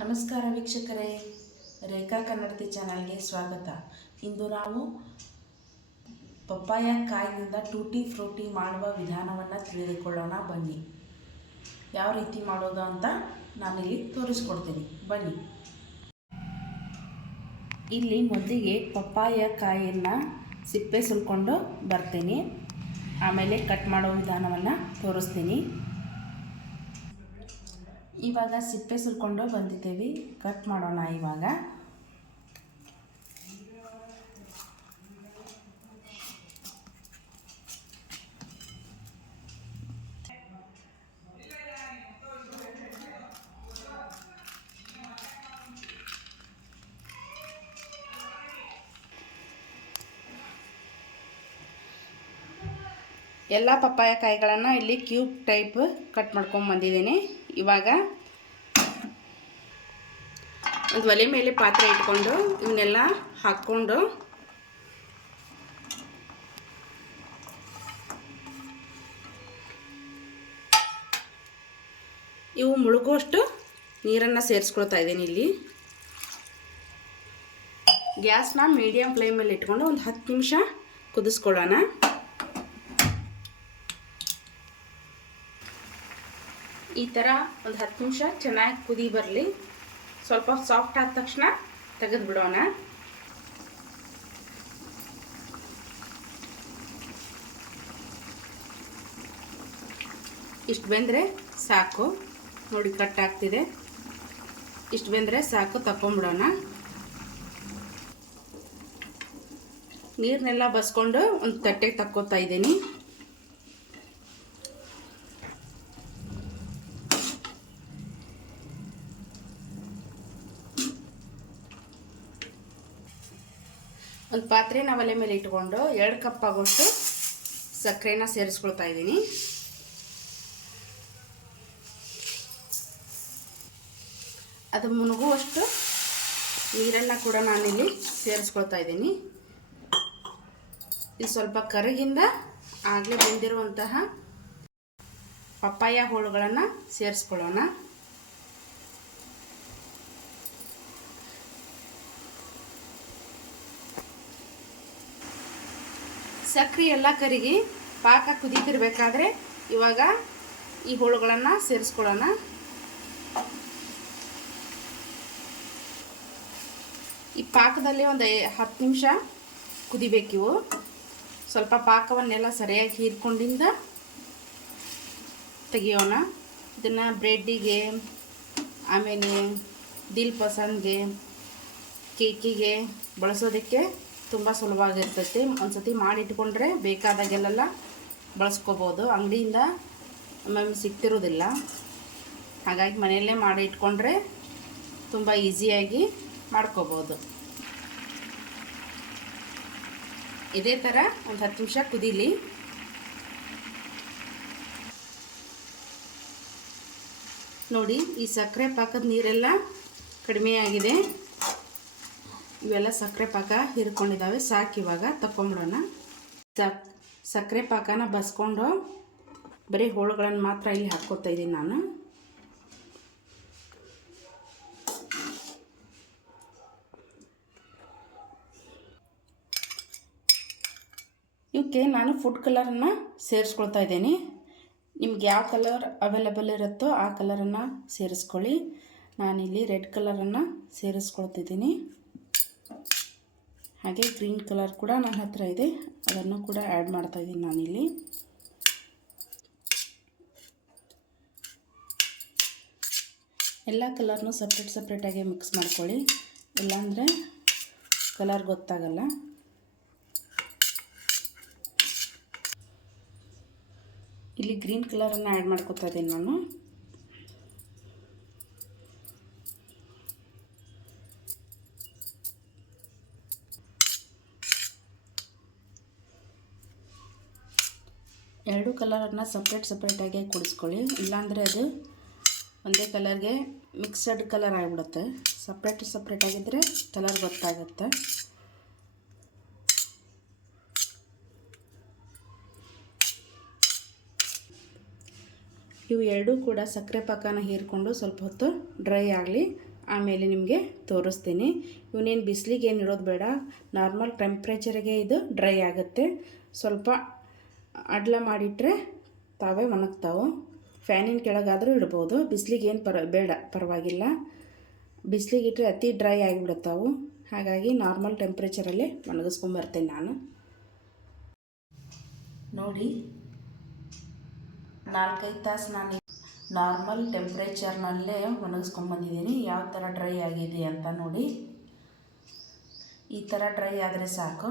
ನಮಸ್ಕಾರ ವೀಕ್ಷಕರೇ, ರೇಖಾ ಕನ್ನಡತಿ ಚಾನಲ್ಗೆ ಸ್ವಾಗತ. ಇಂದು ನಾವು ಪಪ್ಪಾಯ ಕಾಯಿನಿಂದ ಟೂಟಿ ಫ್ರೂಟಿ ಮಾಡುವ ವಿಧಾನವನ್ನು ತಿಳಿದುಕೊಳ್ಳೋಣ. ಬನ್ನಿ, ಯಾವ ರೀತಿ ಮಾಡೋದು ಅಂತ ನಾನಿಲ್ಲಿ ತೋರಿಸ್ಕೊಡ್ತೀನಿ. ಬನ್ನಿ. ಇಲ್ಲಿ ಮೊದಲಿಗೆ ಪಪ್ಪಾಯ ಕಾಯಿಯನ್ನು ಸಿಪ್ಪೆ ಸುಲ್ಕೊಂಡು ಬರ್ತೀನಿ, ಆಮೇಲೆ ಕಟ್ ಮಾಡೋ ವಿಧಾನವನ್ನು ತೋರಿಸ್ತೀನಿ. ಇವಾಗ ಸಿಪ್ಪೆ ಸುಲ್ಕೊಂಡು ಬಂದಿದ್ದೇವೆ, ಕಟ್ ಮಾಡೋಣ. ಇವಾಗ ಎಲ್ಲ ಪಪ್ಪಾಯ ಕಾಯಿಗಳನ್ನು ಇಲ್ಲಿ ಕ್ಯೂಬ್ ಟೈಪ್ ಕಟ್ ಮಾಡ್ಕೊಂಡು ಬಂದಿದ್ದೀನಿ. ಇವಾಗ ಒಂದು ಒಲೆ ಮೇಲೆ ಪಾತ್ರೆ ಇಟ್ಕೊಂಡು ಇವನ್ನೆಲ್ಲ ಹಾಕ್ಕೊಂಡು ಇವು ಮುಳುಗುವಷ್ಟು ನೀರನ್ನು ಸೇರಿಸ್ಕೊಳ್ತಾ ಇದ್ದೀನಿ. ಇಲ್ಲಿ ಗ್ಯಾಸ್ನ ಮೀಡಿಯಮ್ ಫ್ಲೇಮಲ್ಲಿ ಇಟ್ಕೊಂಡು ಒಂದು 10 ನಿಮಿಷ ಕುದಿಸ್ಕೊಳ್ಳೋಣ. ಈ ಥರ ಒಂದು 10 ನಿಮಿಷ ಚೆನ್ನಾಗಿ ಕುದಿ ಬರಲಿ. ಸ್ವಲ್ಪ ಸಾಫ್ಟ್ ಆದ ತಕ್ಷಣ ತೆಗೆದು ಬಿಡೋಣ. ಇಷ್ಟು ಬೆಂದರೆ ಸಾಕು. ನೋಡಿ, ಕಟ್ ಆಗ್ತಿದೆ. ಇಷ್ಟು ಬೆಂದರೆ ಸಾಕು, ತಗೊಂಡ್ಬಿಡೋಣ. ನೀರನ್ನೆಲ್ಲ ಬಸ್ಕೊಂಡು ಒಂದು ತಟ್ಟೆಗೆ ತಕ್ಕೋತಾ ಇದ್ದೀನಿ. ಒಂದು ಪಾತ್ರೆನ ಒಲೆ ಮೇಲೆ ಇಟ್ಕೊಂಡು 2 ಕಪ್ ಆಗೋಷ್ಟು ಸಕ್ಕರೆನ ಸೇರಿಸ್ಕೊಳ್ತಾ ಇದ್ದೀನಿ. ಅದು ಮುಳುಗುವಷ್ಟು ನೀರನ್ನು ಕೂಡ ನಾನಿಲ್ಲಿ ಸೇರಿಸ್ಕೊಳ್ತಾ ಇದ್ದೀನಿ. ಇದು ಸ್ವಲ್ಪ ಕರಗಿಂದ ಆಗಲೇ ಬೆಂದಿರುವಂತಹ ಪಪ್ಪಾಯ ಹೋಳುಗಳನ್ನು ಸೇರಿಸ್ಕೊಳ್ಳೋಣ. ಸಕ್ಕರೆ ಎಲ್ಲ ಕರಗಿ ಪಾಕ ಕುದೀತಿರ್ಬೇಕಾದ್ರೆ ಇವಾಗ ಈ ಹೋಳುಗಳನ್ನು ಸೇರಿಸ್ಕೊಳ್ಳೋಣ. ಈ ಪಾಕದಲ್ಲಿ ಒಂದು 10 ನಿಮಿಷ ಕುದಿಬೇಕಿವು. ಸ್ವಲ್ಪ ಪಾಕವನ್ನೆಲ್ಲ ಸರಿಯಾಗಿ ಹೀರ್ಕೊಂಡಿಂದ ತೆಗಿಯೋಣ. ಇದನ್ನು ಬ್ರೆಡ್ಡಿಗೆ, ಆಮೇಲೆ ದಿಲ್ ಪಸಂದ್ಗೆ, ಕೇಕಿಗೆ ಬಳಸೋದಕ್ಕೆ ತುಂಬ ಸುಲಭವಾಗಿರ್ತೈತಿ. ಒಂದು ಸತಿ ಮಾಡಿಟ್ಕೊಂಡ್ರೆ ಬೇಕಾದಾಗೆಲ್ಲ ಬಳಸ್ಕೋಬೋದು. ಅಂಗಡಿಯಿಂದ ಒಮ್ಮೊಮ್ಮೆ ಸಿಗ್ತಿರೋದಿಲ್ಲ. ಹಾಗಾಗಿ ಮನೆಯಲ್ಲೇ ಮಾಡಿ ಇಟ್ಕೊಂಡ್ರೆ ತುಂಬ ಈಸಿಯಾಗಿ ಮಾಡ್ಕೋಬೋದು. ಇದೇ ಥರ ಒಂದು 10 ನಿಮಿಷ ಕುದೀಲಿ. ನೋಡಿ, ಈ ಸಕ್ಕರೆ ಪಾಕದ ನೀರೆಲ್ಲ ಕಡಿಮೆಯಾಗಿದೆ. ಇವೆಲ್ಲ ಸಕ್ಕರೆ ಪಾಕ ಹೀರ್ಕೊಂಡಿದ್ದಾವೆ. ಸಾಕು, ಇವಾಗ ತಗೊಂಬಿಡೋಣ. ಸಕ್ಕರೆ ಪಾಕನ ಬಸ್ಕೊಂಡು ಬರೀ ಹೋಳುಗಳನ್ನು ಮಾತ್ರ ಇಲ್ಲಿ ಹಾಕ್ಕೊತಾ ಇದ್ದೀನಿ ನಾನು. ಇವಕ್ಕೆ ನಾನು ಫುಡ್ ಕಲರನ್ನು ಸೇರಿಸ್ಕೊಳ್ತಾ ಇದ್ದೀನಿ. ನಿಮ್ಗೆ ಯಾವ ಕಲರ್ ಅವೈಲೇಬಲ್ ಇರುತ್ತೋ ಆ ಕಲರನ್ನು ಸೇರಿಸ್ಕೊಳ್ಳಿ. ನಾನಿಲ್ಲಿ ರೆಡ್ ಕಲರನ್ನು ಸೇರಿಸ್ಕೊಳ್ತಿದ್ದೀನಿ. ಹಾಗೆ ಗ್ರೀನ್ ಕಲರ್ ಕೂಡ ನನ್ನ ಹತ್ರ ಇದೆ, ಅದನ್ನು ಕೂಡ ಆ್ಯಡ್ ಮಾಡ್ತಾಯಿದ್ದೀನಿ ನಾನಿಲ್ಲಿ. ಎಲ್ಲ ಕಲರ್ನೂ ಸಪ್ರೇಟಾಗಿ ಮಿಕ್ಸ್ ಮಾಡ್ಕೊಳ್ಳಿ, ಇಲ್ಲಾಂದರೆ ಕಲರ್ ಗೊತ್ತಾಗಲ್ಲ. ಇಲ್ಲಿ ಗ್ರೀನ್ ಕಲರನ್ನು ಆ್ಯಡ್ ಮಾಡ್ಕೊತಾ ಇದ್ದೀನಿ ನಾನು. ಎರಡು ಕಲರನ್ನು ಸಪ್ರೇಟಾಗಿ ಕೂಡಿಸ್ಕೊಳ್ಳಿ, ಇಲ್ಲಾಂದರೆ ಅದು ಒಂದೇ ಕಲರ್ಗೆ ಮಿಕ್ಸಡ್ ಕಲರ್ ಆಗಿಬಿಡುತ್ತೆ. ಸಪ್ರೇಟಾಗಿದ್ದರೆ ಕಲರ್ ಗೊತ್ತಾಗುತ್ತೆ. ಇವು ಎರಡೂ ಕೂಡ ಸಕ್ಕರೆ ಪಾಕನ ಹೀರಿಕೊಂಡು ಸ್ವಲ್ಪ ಹೊತ್ತು ಡ್ರೈ ಆಗಲಿ, ಆಮೇಲೆ ನಿಮಗೆ ತೋರಿಸ್ತೀನಿ. ಇವನೇನು ಬಿಸಿಲಿಗೆ ಏನು ಇಡೋದು ಬೇಡ, ನಾರ್ಮಲ್ ಟೆಂಪ್ರೇಚರಿಗೆ ಇದು ಡ್ರೈ ಆಗುತ್ತೆ. ಸ್ವಲ್ಪ ಅಡ್ಲ ಮಾಡಿಟ್ರೆ ತಾವೇ ಒಣಗ್ತಾವೆ. ಫ್ಯಾನಿನ ಕೆಳಗಾದರೂ ಇಡ್ಬೋದು, ಬಿಸಿಲಿಗೆ ಏನು ಬೇಡ, ಪರವಾಗಿಲ್ಲ. ಬಿಸಿಲಿಗೆ ಇಟ್ಟರೆ ಅತಿ ಡ್ರೈ ಆಗಿಬಿಡುತ್ತಾವು. ಹಾಗಾಗಿ ನಾರ್ಮಲ್ ಟೆಂಪ್ರೇಚರಲ್ಲೇ ಒಣಗಿಸ್ಕೊಂಬರ್ತೇನೆ ನಾನು. ನೋಡಿ, 4-5 ತಾಸು ನಾನು ನಾರ್ಮಲ್ ಟೆಂಪ್ರೇಚರ್ನಲ್ಲೇ ಒಣಗಿಸ್ಕೊಂಬಂದಿದ್ದೀನಿ. ಯಾವ ಥರ ಡ್ರೈ ಆಗಿದೆ ಅಂತ ನೋಡಿ. ಈ ಥರ ಡ್ರೈ ಆದರೆ ಸಾಕು.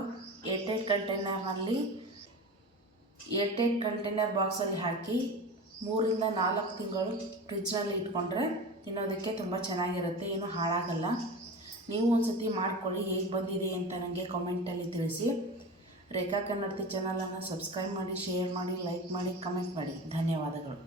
ಏರ್ಟೈಟ್ ಕಂಟೈನರ್ ಬಾಕ್ಸಲ್ಲಿ ಹಾಕಿ 3-4 ತಿಂಗಳು ಫ್ರಿಜ್ನಲ್ಲಿ ಇಟ್ಕೊಂಡ್ರೆ ತಿನ್ನೋದಕ್ಕೆ ತುಂಬ ಚೆನ್ನಾಗಿರುತ್ತೆ, ಏನೂ ಹಾಳಾಗಲ್ಲ. ನೀವು ಒಂದು ಸತಿ ಮಾಡ್ಕೊಳ್ಳಿ, ಹೇಗೆ ಬಂದಿದೆ ಅಂತ ನನಗೆ ಕಾಮೆಂಟಲ್ಲಿ ತಿಳಿಸಿ. ರೇಖಾ ಕನ್ನಡತಿ ಚಾನಲನ್ನು ಸಬ್ಸ್ಕ್ರೈಬ್ ಮಾಡಿ, ಶೇರ್ ಮಾಡಿ, ಲೈಕ್ ಮಾಡಿ, ಕಮೆಂಟ್ ಮಾಡಿ. ಧನ್ಯವಾದಗಳು.